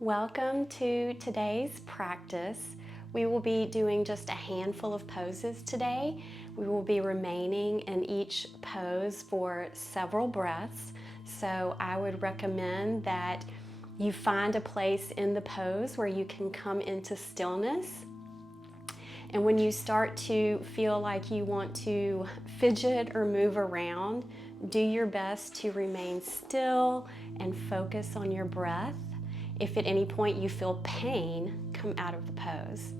Welcome to today's practice. We will be doing just a handful of poses today. We will be remaining in each pose for several breaths. So I would recommend that you find a place in the pose where you can come into stillness. And when you start to feel like you want to fidget or move around, do your best to remain still and focus on your breath. If at any point you feel pain, come out of the pose.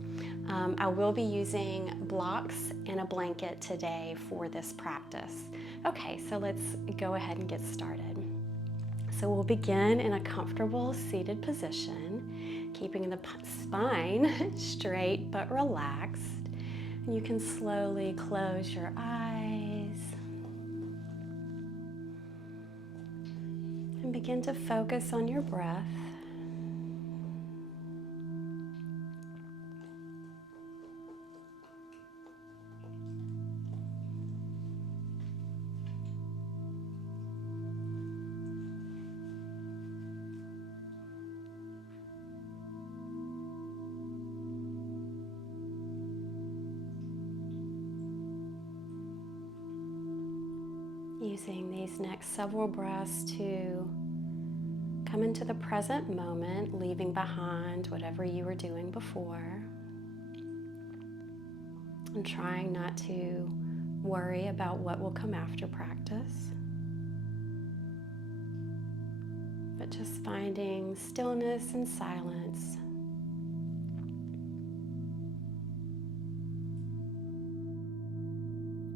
I will be using blocks and a blanket today for this practice. Okay, so let's go ahead and get started. So we'll begin in a comfortable seated position, keeping the spine straight but relaxed. And you can slowly close your eyes and begin to focus on your breath. Using these next several breaths to come into the present moment, leaving behind whatever you were doing before, and trying not to worry about what will come after practice, but just finding stillness and silence.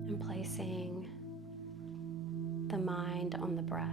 And placing the mind on the breath.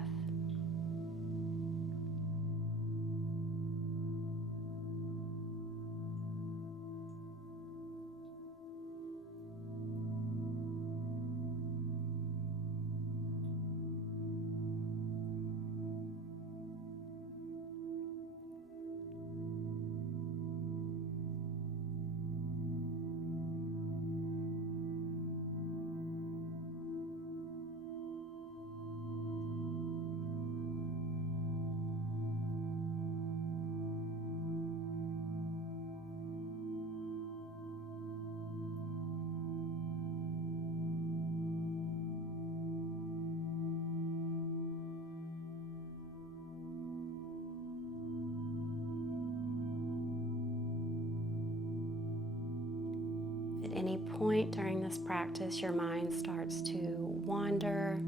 At any point during this practice, your mind starts to wander,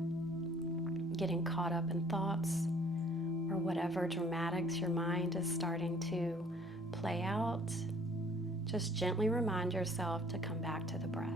getting caught up in thoughts or whatever dramatics your mind is starting to play out, just gently remind yourself to come back to the breath.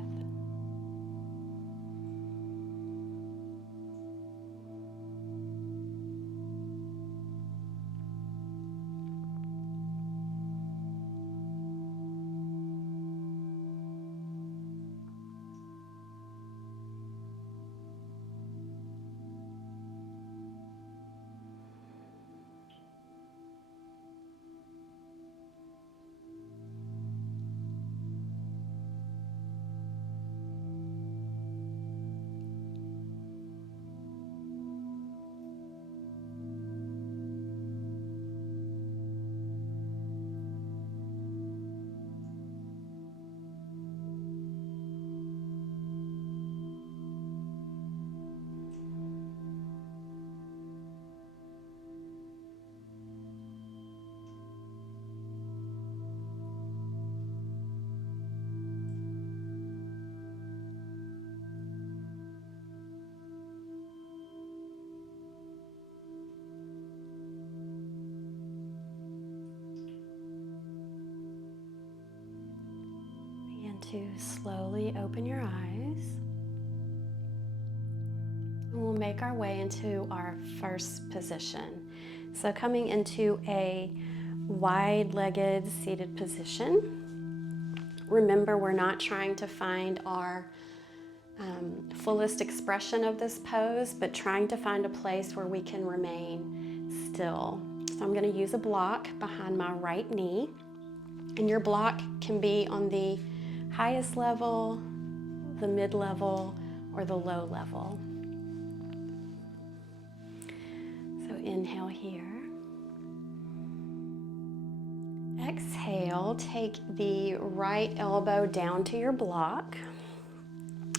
To slowly open your eyes. And we'll make our way into our first position. So coming into a wide-legged seated position. Remember, we're not trying to find our fullest expression of this pose, but trying to find a place where we can remain still. So I'm going to use a block behind my right knee. And your block can be on the highest level, the mid-level, or the low level. So inhale here. Exhale, take the right elbow down to your block,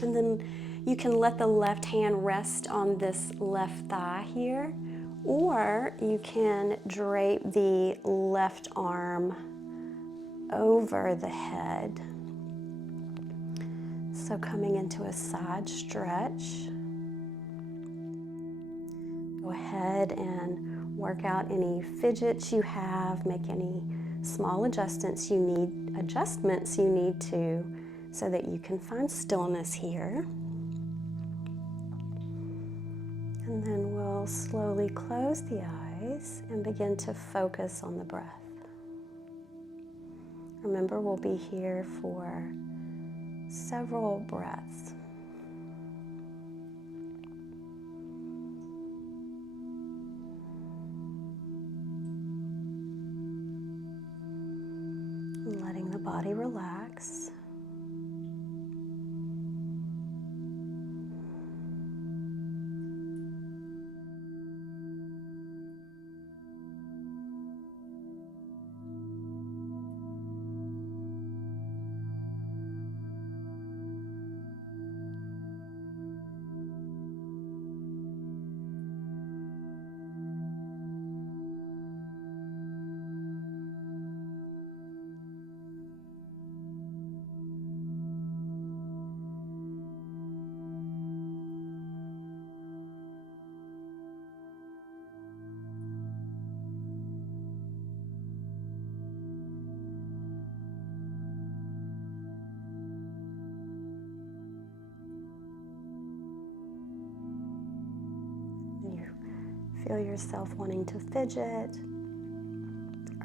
and then you can let the left hand rest on this left thigh here, or you can drape the left arm over the head. So coming into a side stretch. Go ahead and work out any fidgets you have, make any small adjustments you need to, so that you can find stillness here. And then we'll slowly close the eyes and begin to focus on the breath. Remember, we'll be here for several breaths. And letting the body relax. Feel yourself wanting to fidget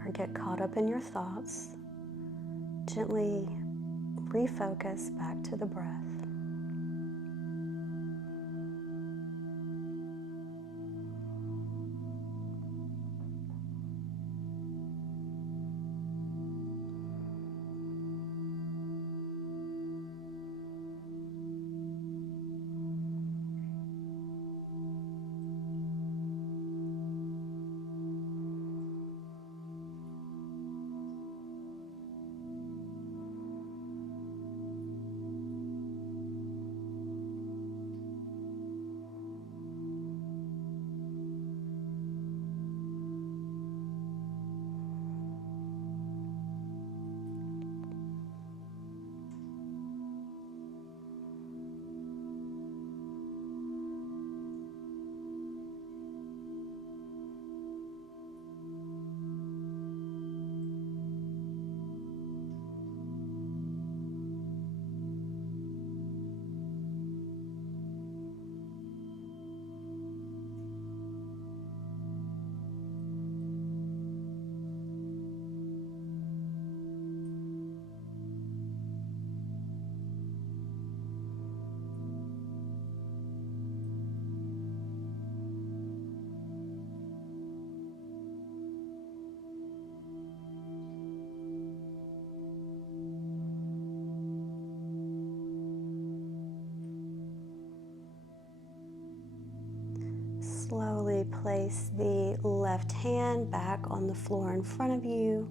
or get caught up in your thoughts. Gently refocus back to the breath. Slowly place the left hand back on the floor in front of you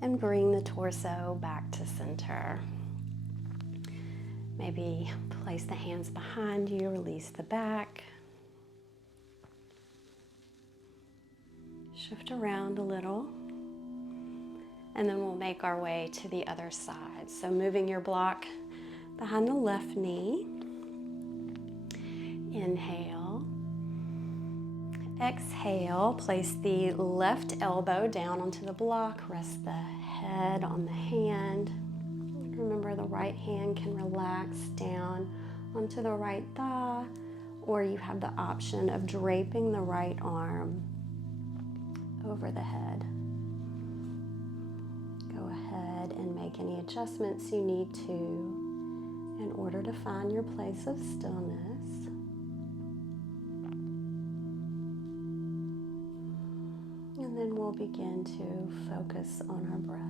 and bring the torso back to center. Maybe place the hands behind you, release the back. Shift around a little. And then we'll make our way to the other side. So moving your block behind the left knee. Inhale. Exhale, place the left elbow down onto the block. Rest the head on the hand. Remember, the right hand can relax down onto the right thigh, or you have the option of draping the right arm over the head. Go ahead and make any adjustments you need to in order to find your place of stillness. And then we'll begin to focus on our breath.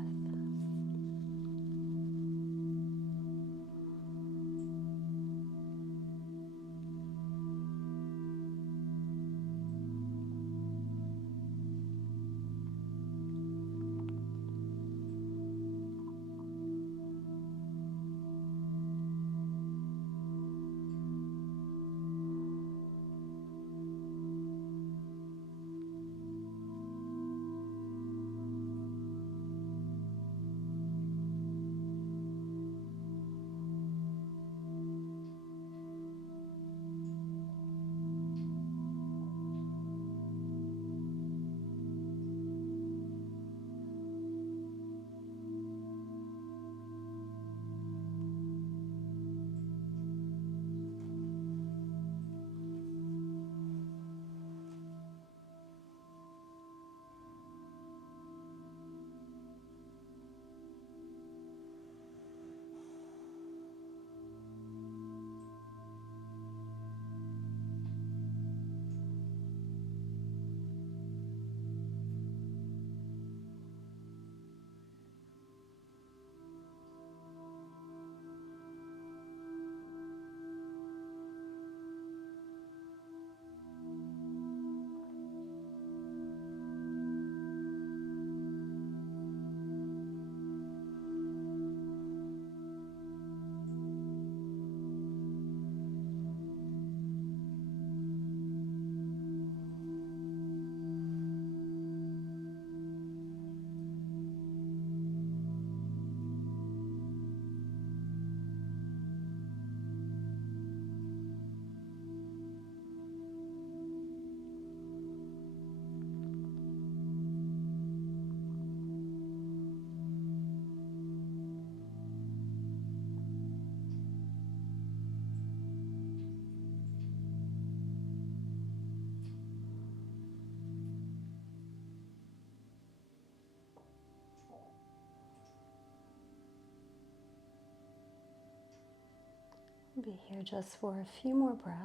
Be here just for a few more breaths.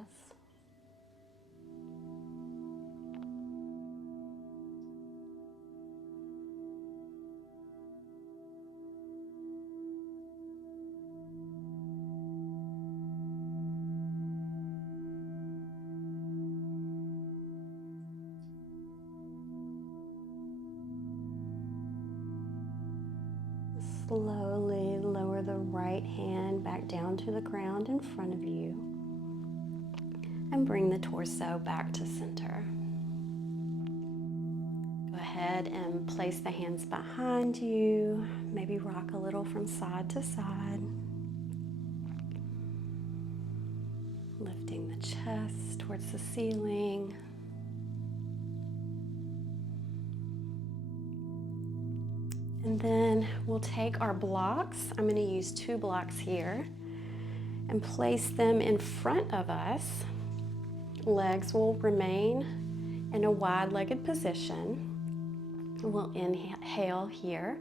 Slowly lower the right hand back down to the ground in front of you and bring the torso back to center. Go ahead and place the hands behind you, maybe rock a little from side to side. Lifting the chest towards the ceiling. And then we'll take our blocks. I'm going to use 2 blocks here and place them in front of us. Legs will remain in a wide-legged position. We'll inhale here.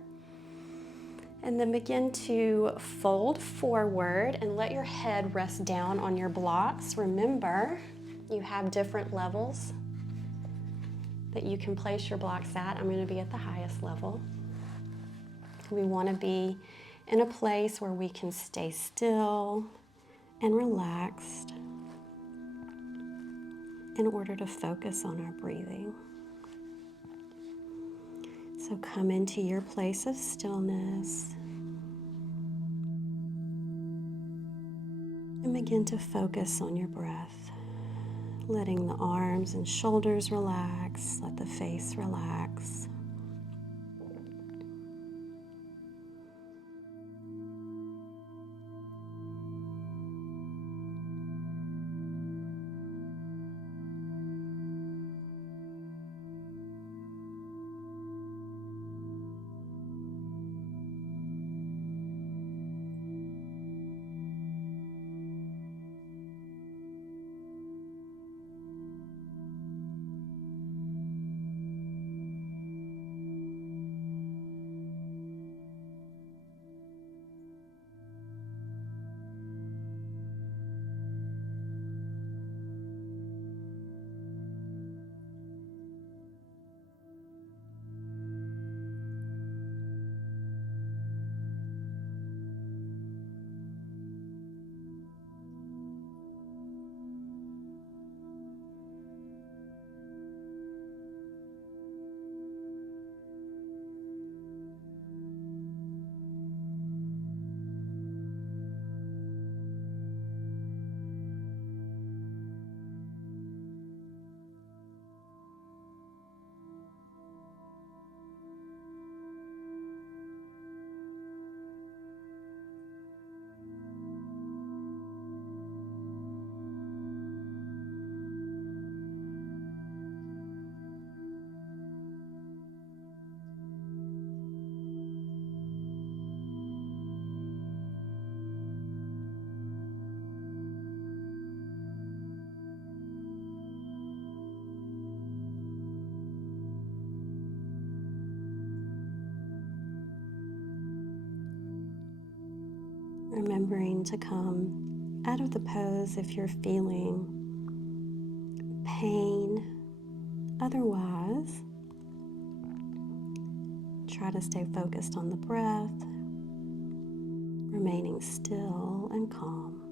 And then begin to fold forward and let your head rest down on your blocks. Remember, you have different levels that you can place your blocks at. I'm going to be at the highest level. We want to be in a place where we can stay still and relaxed in order to focus on our breathing. So come into your place of stillness and begin to focus on your breath, letting the arms and shoulders relax, let the face relax. Remembering to come out of the pose if you're feeling pain. Otherwise, try to stay focused on the breath, remaining still and calm.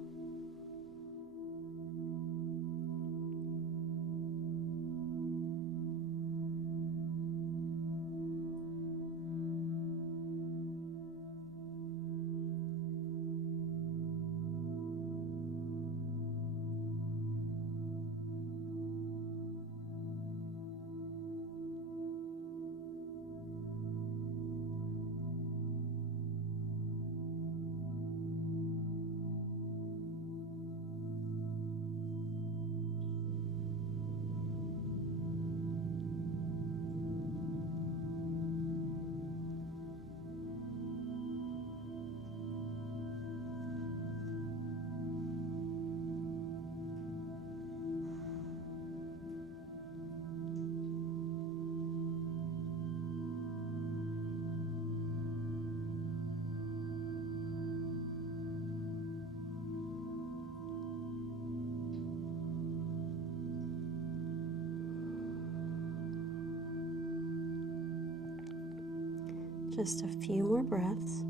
Just a few more breaths.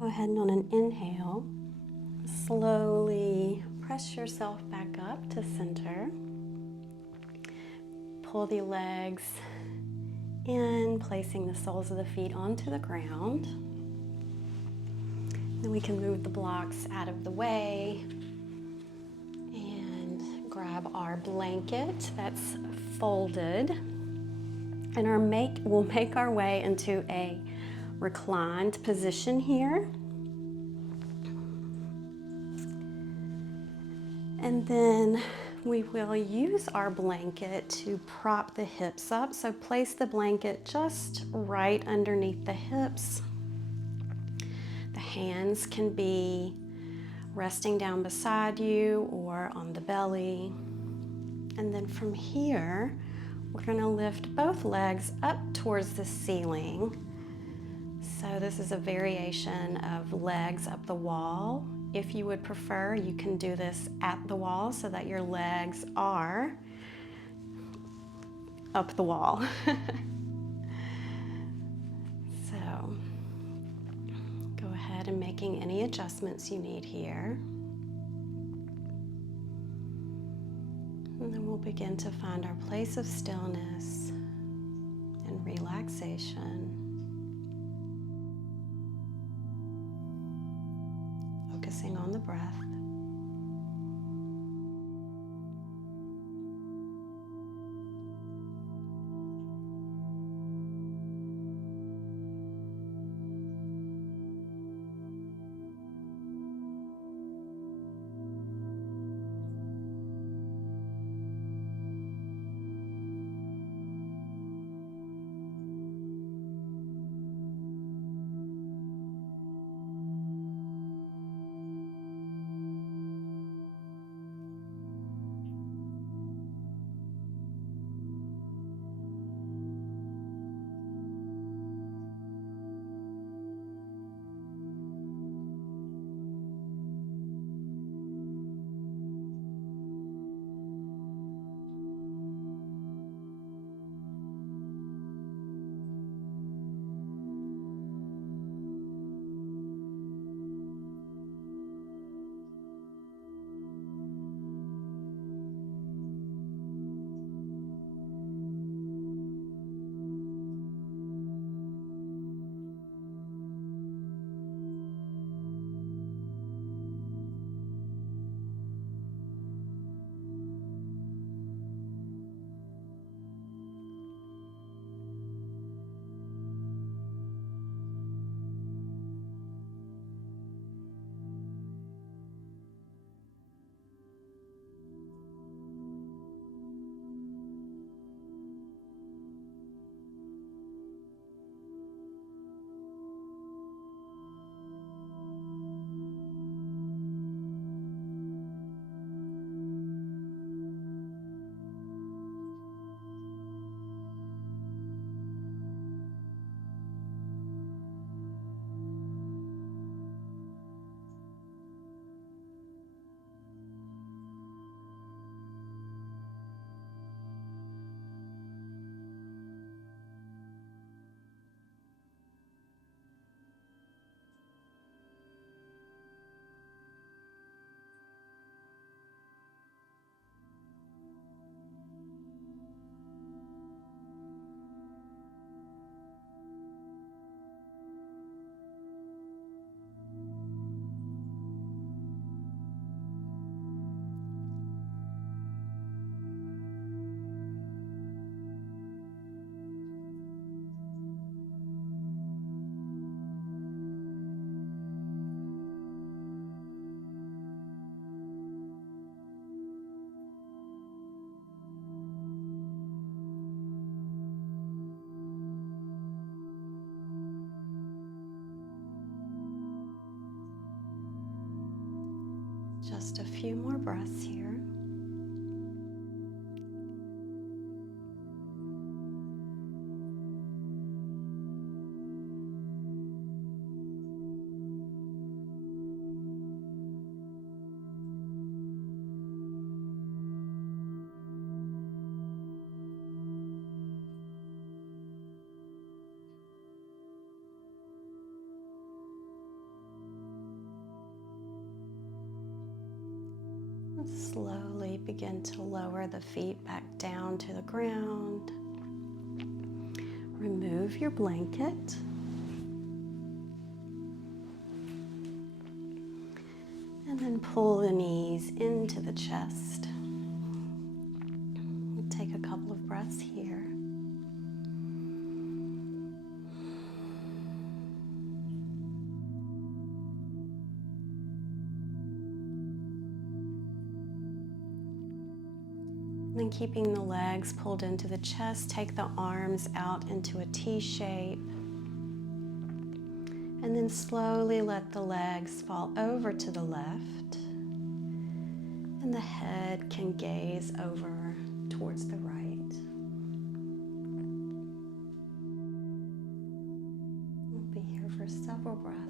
Go ahead and on an inhale, slowly press yourself back up to center. Pull the legs in, placing the soles of the feet onto the ground. Then we can move the blocks out of the way and grab our blanket that's folded. And we'll make our way into a reclined position here. And then we will use our blanket to prop the hips up. So place the blanket just right underneath the hips. The hands can be resting down beside you or on the belly. And then from here, we're going to lift both legs up towards the ceiling. So this is a variation of legs up the wall. If you would prefer, you can do this at the wall so that your legs are up the wall. So go ahead and making any adjustments you need here. And then we'll begin to find our place of stillness and relaxation. Focusing on the breath. Just a few more breaths here. Slowly begin to lower the feet back down to the ground. Remove your blanket. And then pull the knees into the chest. We'll take a couple of breaths here. And then keeping the legs pulled into the chest, take the arms out into a T shape. And then slowly let the legs fall over to the left. And the head can gaze over towards the right. We'll be here for several breaths.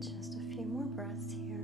Just a few more breaths here.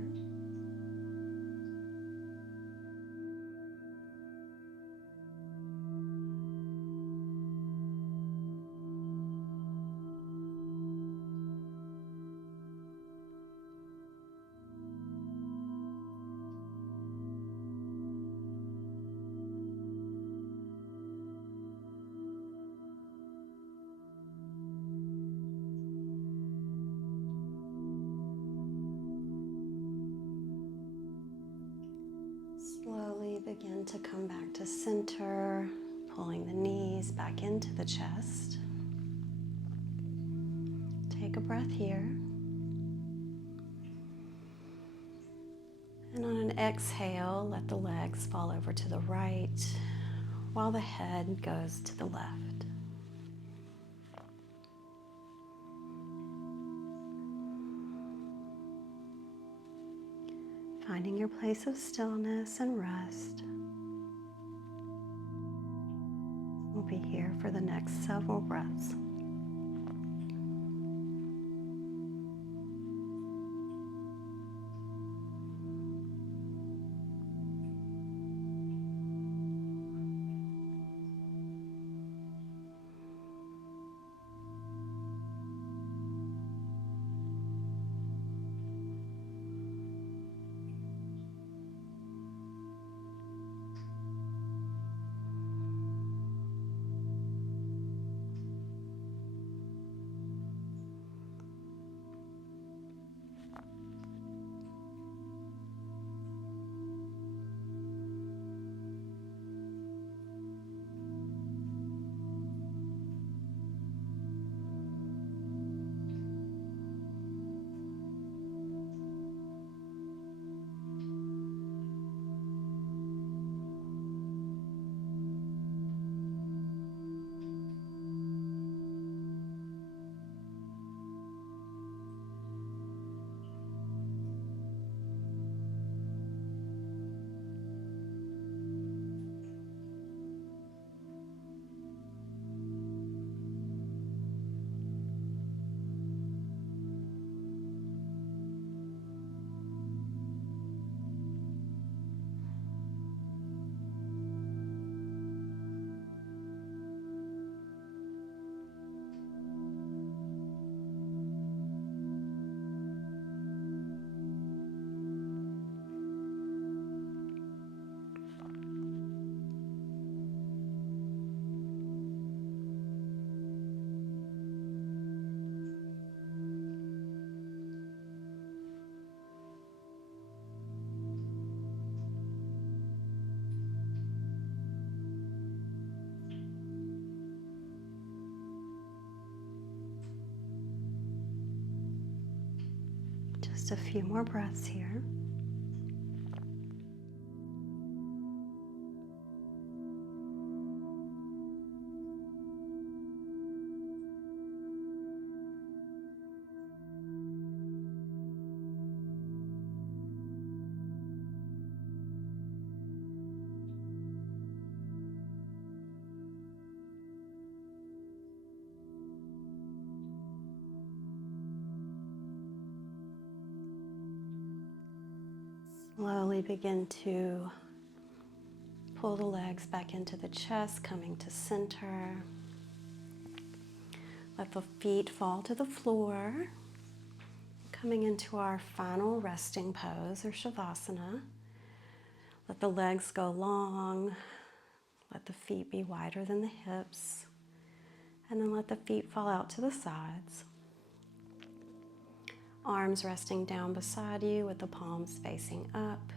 Slowly begin to come back to center, pulling the knees back into the chest. Take a breath here. And on an exhale, let the legs fall over to the right while the head goes to the left. Finding your place of stillness and rest. We'll be here for the next several breaths. Just a few more breaths here. Slowly begin to pull the legs back into the chest, coming to center. Let the feet fall to the floor. Coming into our final resting pose or Shavasana. Let the legs go long. Let the feet be wider than the hips. And then let the feet fall out to the sides. Arms resting down beside you with the palms facing up.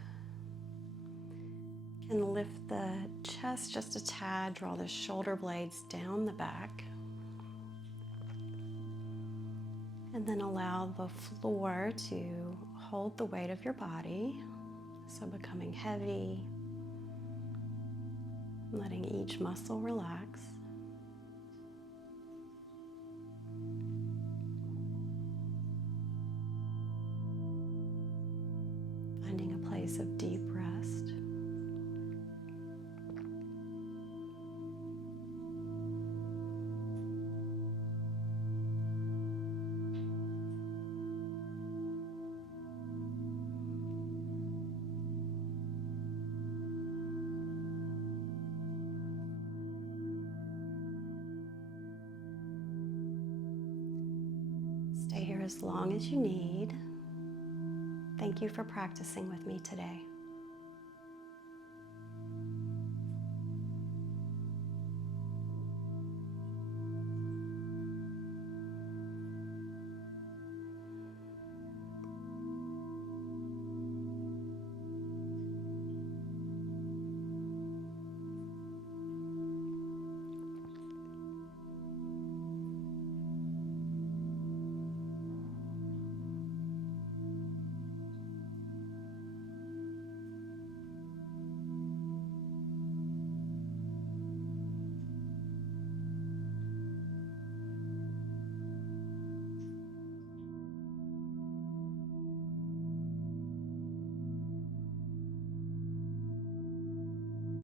And lift the chest just a tad, draw the shoulder blades down the back. And then allow the floor to hold the weight of your body. So becoming heavy, letting each muscle relax. Finding a place of deep rest. Stay here as long as you need. Thank you for practicing with me today.